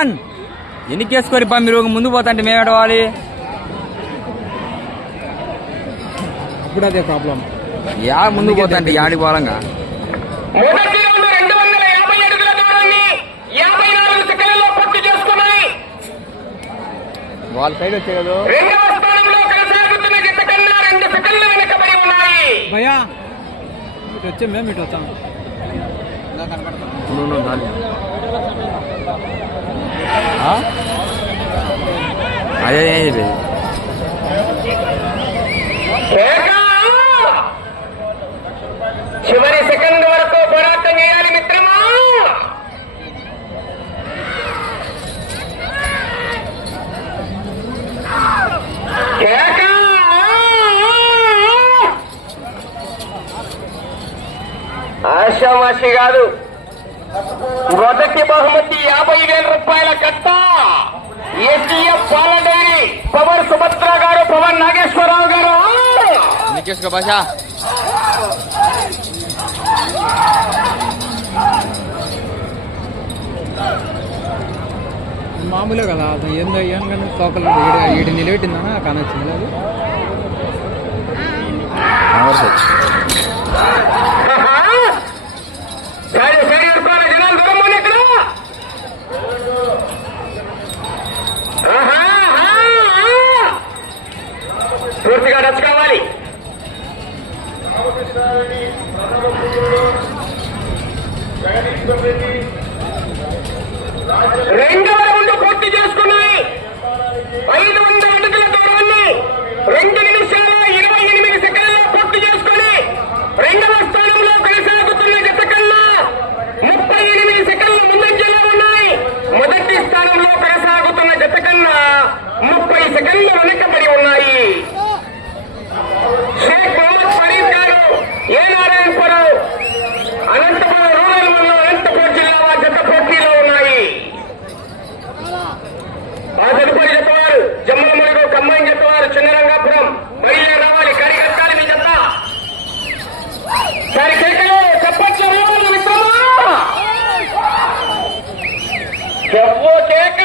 నాయాన్ ఎన్నికేసుకొని పా మీరు ముందు పోతాంటే మేము ఎడవాలి ఇప్పుడు అదే ప్రాబ్లం. యా ముందు పోతాంటే పూర్తి చేసుకున్నాయి వాళ్ళ సైడ్ వచ్చే కదా. ఇటు వచ్చే మేము ఇటు వచ్చాం. అదే చివరి సెకండ్ వరకు పోరాటం చేయాలి మిత్రమా? ఆశామాషి కాదు. మొదటి బహుమతి యాభై వేల రూపాయల కట్ట. ఎస్టీఎఫ్ పాల డైరీ పవన్ సుభద్ర గారు పవన్ నాగేశ్వరరావు గారు. ఎన్నికేసుకో భాష మామూలే కదా అది ఏందో ఏం కానీ తోకలు ఈడు నిలబెట్టిందనా కానొచ్చింది అది సరే సరే పూర్తిగా టచ్ కావాలి వేల ముందు పూర్తి చేసుకున్నాయి. ఐదు వందల అడుగుల దూరాన్ని రెండు నిమిషాల ఇరవై ఎనిమిది సెకండ్లలో పూర్తి చేసుకుని రెండవ స్థానంలో కొనసాగుతున్న జత కన్నా ముప్పై ఎనిమిది సెకండ్ల ముందంజలో ఉన్నాయి. మొదటి స్థానంలో కొనసాగుతున్న జత కన్నా ముప్పై సెకండ్లు వెనక ఉన్నాయి షేక్ మొహమ్మద్ ఫరీద్ గారు ఏ నారాయణపురం అనంతపురం రూరల్ మండలం అనంతపురం జిల్లా వారి జత పోటీలో ఉన్నాయి ఆ తదుపరి చెప్పవారు జమ్మలమడుగు కమ్మాయి చెప్పవారు చిన్నరంగాపురం బయలుదేరి రావాలి కరి కట్టాలి మీ చెత్త సరి కేకలు చెప్పట్లు రావాలి మిత్రమా చెప్పు కేక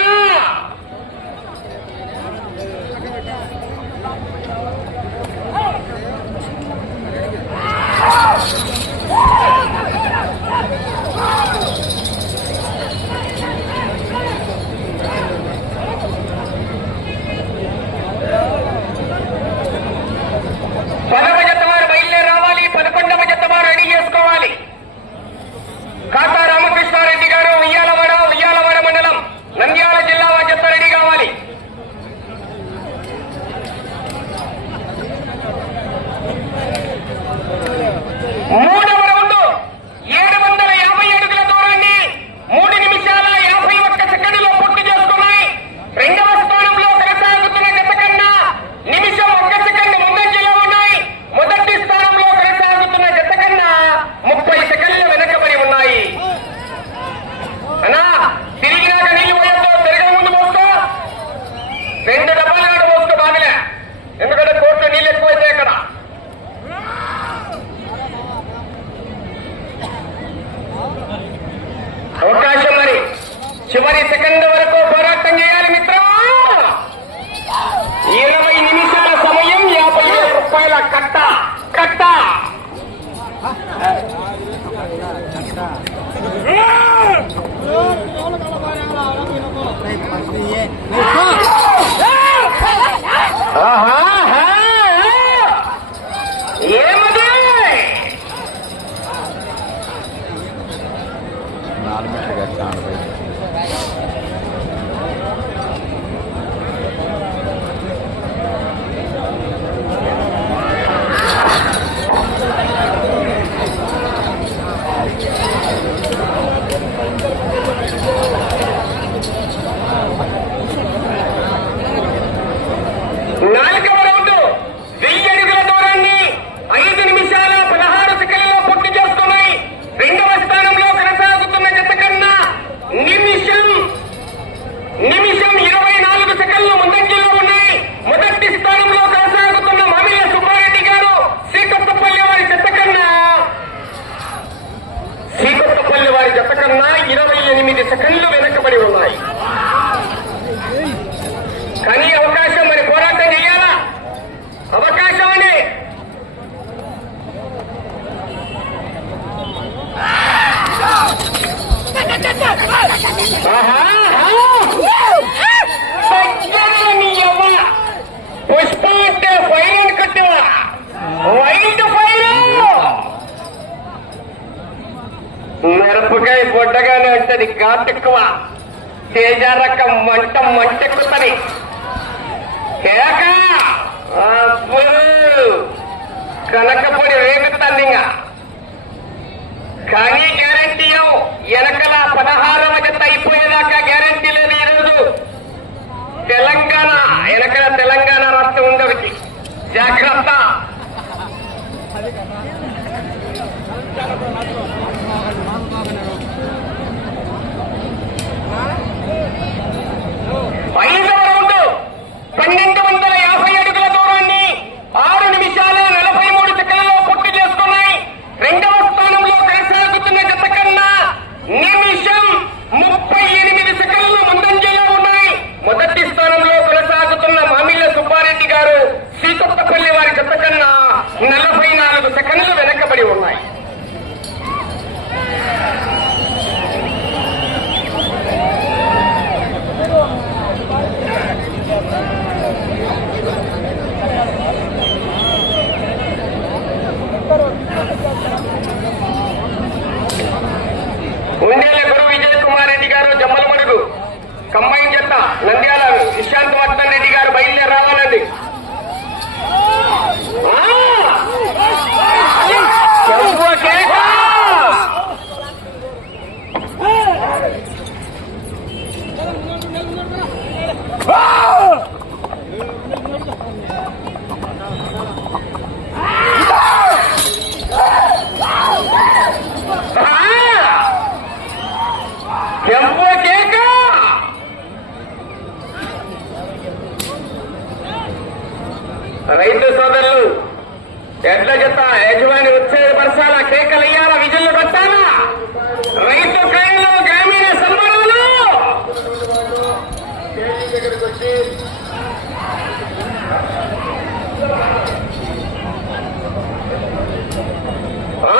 పదవ జత వారు బయలుదేరి రావాలి పదకొండవ జత వారు రెడీ చేసుకోవాలి కాకా రామకృష్ణారెడ్డి గారు ఉయ్యాలవాడ ఉయ్యాలవాడ మండలం నంద్యాల అమ్మాయి బొడ్డగానే ఉంటది తేజ రకం మంట మంటెక్కుతుంది కేక! కనకపొడి వేగుతుంది ఇంకా కానీ గ్యారంటీ వెనకల పదహారు జత అయిపోయేదాకా గ్యారంటీ లేదు ఈరోజు. తెలంగాణ వెనకల తెలంగాణ రాష్ట్రం ఉండవచ్చు జాగ్రత్త. Ready? రైతు సోదరులు ఎడ్ల చెత్త యజమాని వచ్చే కేకలు కేకలయ్యాల? విజులు పెట్టాలా రైతు కాయలు గ్రామీణ సన్మానాలు ఆ?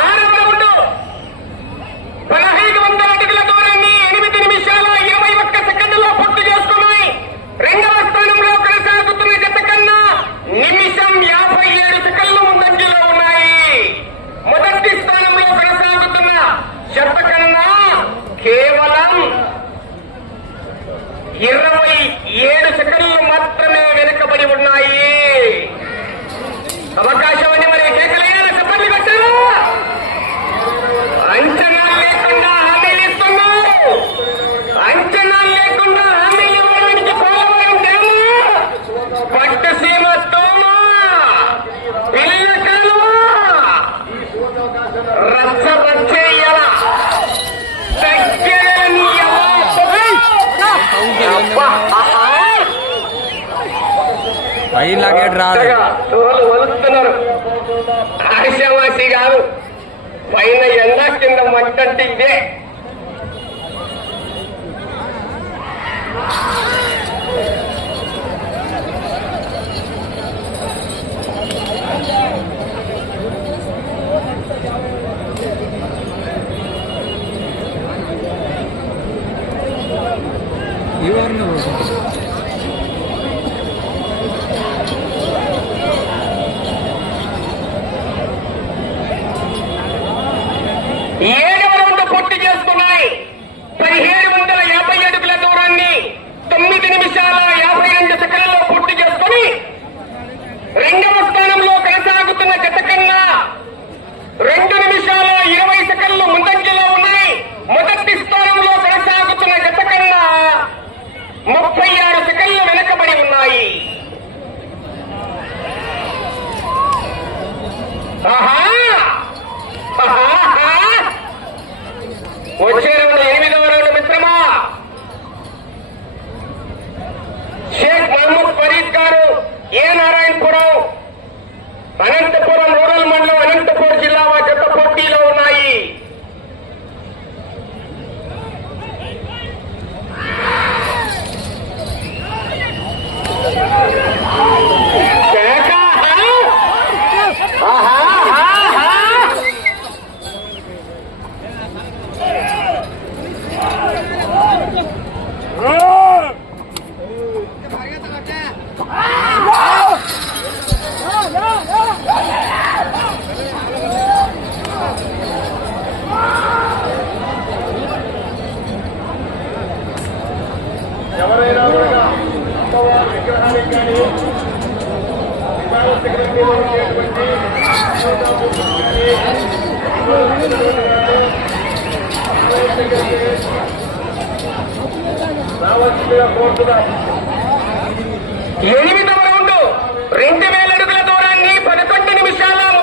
జతకన్నా కేవలం ఇరవై ఏడు సెకండ్లు మాత్రమే వెనుకబడి ఉన్నాయి. అవకాశం అని పైన లాగేటి రాదు వలుస్తున్నారు. ఆశామాసి కాదు. పైన ఎండ కింద మట్టంటే ఇదే. ఈ వారంలో ఏడు వరకు పూర్తి చేసుకున్నాయి. పదిహేడు వందల యాభై అడుగుల దూరాన్ని తొమ్మిది నిమిషాల యాభై రెండు సెకండ్లలో పూర్తి చేసుకుని రెండవ స్థానంలో కొనసాగుతున్న గత రెండు నిమిషాల ఇరవై సెకండ్లు ముందంజలో ఉన్నాయి. మొదటి స్థానంలో కొనసాగుతున్న గత ముప్పై ఆరు సెకండ్లు వెనకబడి ఉన్నాయి. ఆహా! ఆహా! 我敬你 ప్రణాళిక ఎనిమిదవ రౌండ్ రెండు వేల అడుగుల దూరాన్ని పదకొండు నిమిషాల్లో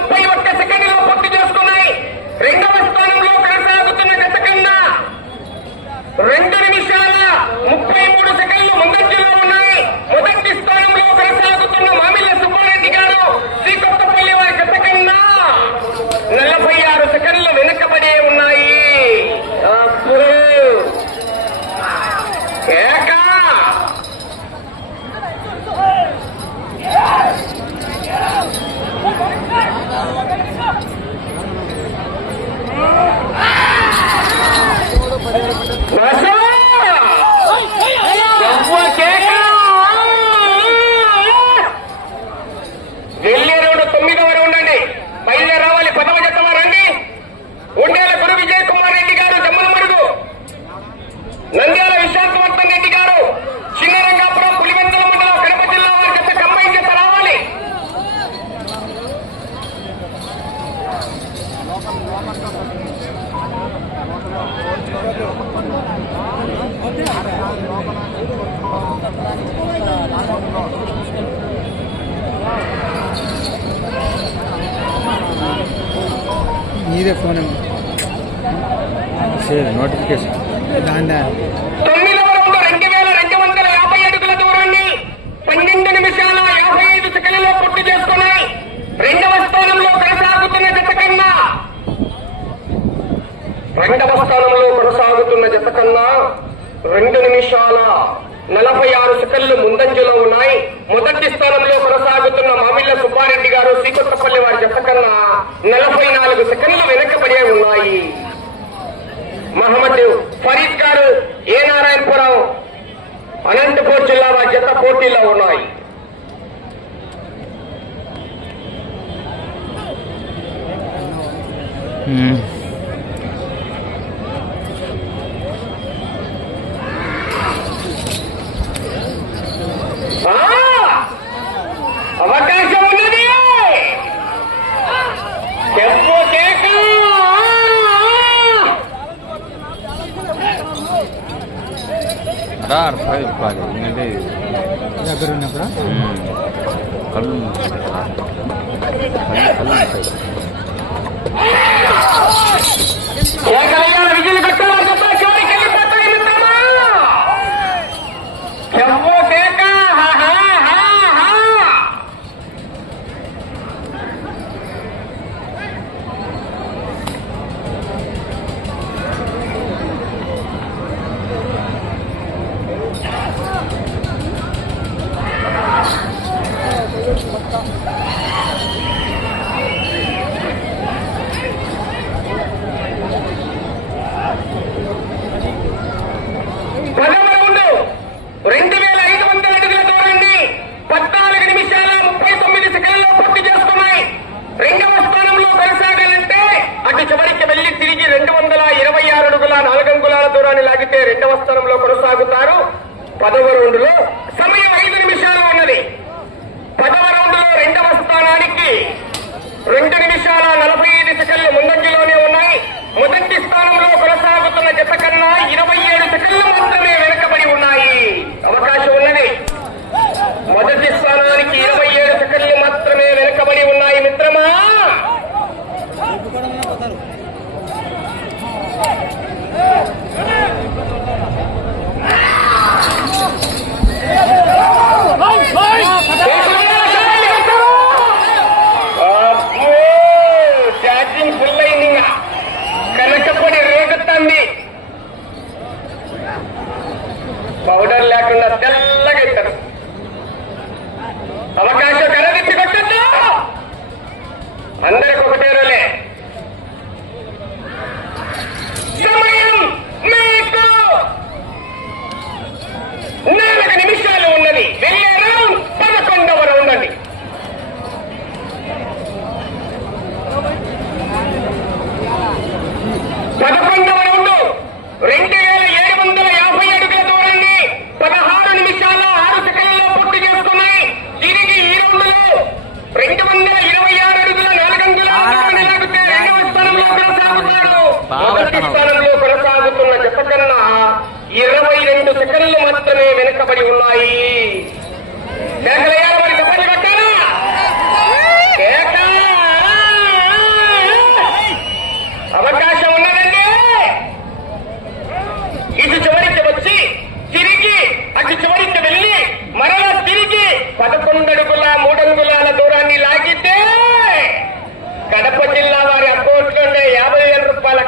కంటే రెండవ స్థానంలో కొనసాగుతారు. పదవ రౌండ్లో సమయం ఐదు నిమిషాలు ఉన్నది. పదవ రౌండ్లో రెండవ స్థానానికి రెండు నిమిషాల నలభై ఐదు సెకండ్లు ముందంజలోనే ఉన్నాయి. మొదటి స్థానంలో కొనసాగుతున్న జత కన్నా ఇరవై ఏడు సెకండ్లు మాత్రమే వెనుకబడి ఉన్నాయి. అవకాశం ఉన్నది. మొదటి స్థానానికి ఇరవై ఏడు సెకండ్లు మాత్రమే వెనుకబడి ఉన్నాయి మిత్రమా? Vai, vai!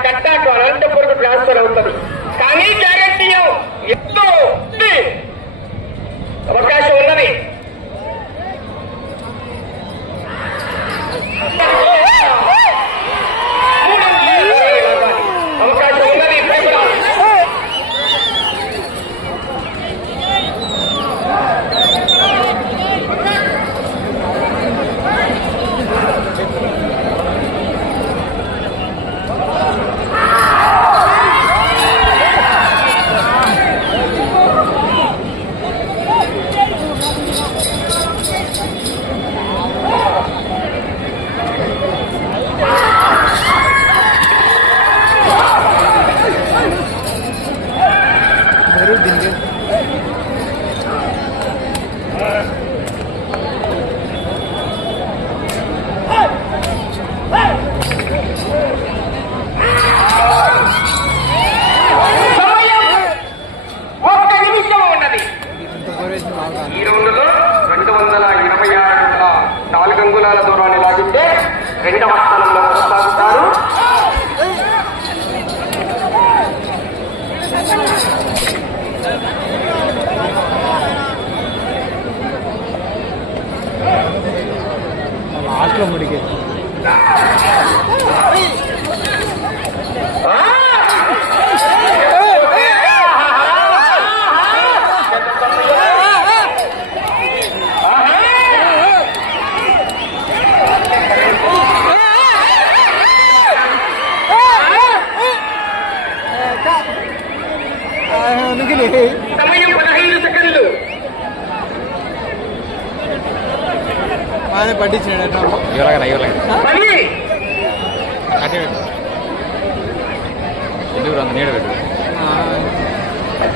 కట్టాకు అనంతపురం ట్రాన్స్ఫర్ అవుతుంది కానీ గ్యారంటీ ఎంతో ఉంది. అవకాశం ఉన్నది అవకాశం ఉన్నది ఇప్పుడు కూడా. మీరు దీనికి సమయం ఒక్క నిమిషం ఉన్నది ఇంత దూరేసి బాగా ఈ రౌండ్లో రెండు వందల ఇరవై ఆరు అడుగుల నాలుగు అంగుళాల దూరాన్ని లాగితే రెండవ స్థానంలో కొనసాగుతారు లాస్ట్లో ముడికి సమయం పదహైదు సెకండ్లు బాగానే పట్టించినాడు ఇవ్వలేకరా ఇవ్వలేక పది! అటే పెట్టు. ఎందుకు అంత నీడ పెట్టు.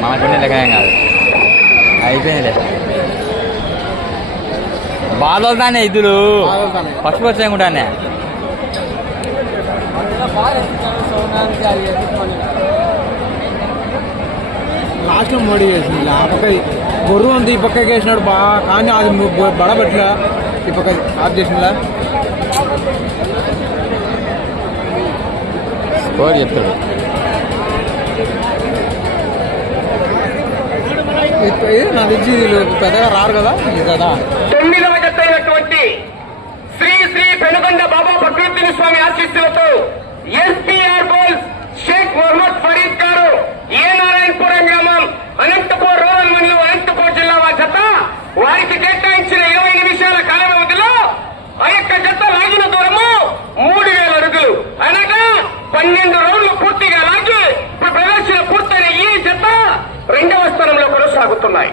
మనకుండే లెక్క ఏం కాదు. అయిపోయింది బాధ వస్తానే ఇద్దులు. బాధ వస్తానే. ఫస్ట్ వచ్చే ఉంటానే లాస్ట్లో మోడీ వేసింది ఆ పక్క గొర్రు ఈ పక్కకి వేసినాడు బాగా కానీ అది ము- పక్క ఆఫ్ చేసినలా స్కోర్ చెప్తాడు. నాకు తెలిసి పెద్దగా రారు కదా కదా. తొమ్మిదవ జత అయినటువంటి శ్రీ శ్రీ పెనుగొండ బాబా ప్రకృతిని స్వామి ఆశీస్సులతో ఎస్పీఆర్ బోల్స్ షేక్ మొహమ్మద్ ఫరీద్ గారు ఏ నారాయణపురం గ్రామం అనంతపూర్ రూరల్ మండలం అనంతపూర్ జిల్లా వారి జత వారికి కేటాయించిన ఇరవై నిమిషాల కాల ఆ యొక్క జత లాగిన దూరము మూడు వేల అడుగులు. అనగా పన్నెండు రౌండ్లు పూర్తిగా లాగి ప్రదర్శన పూర్తయిన ఈ జత రెండవ స్థానంలో కొనసాగుతున్నాయి.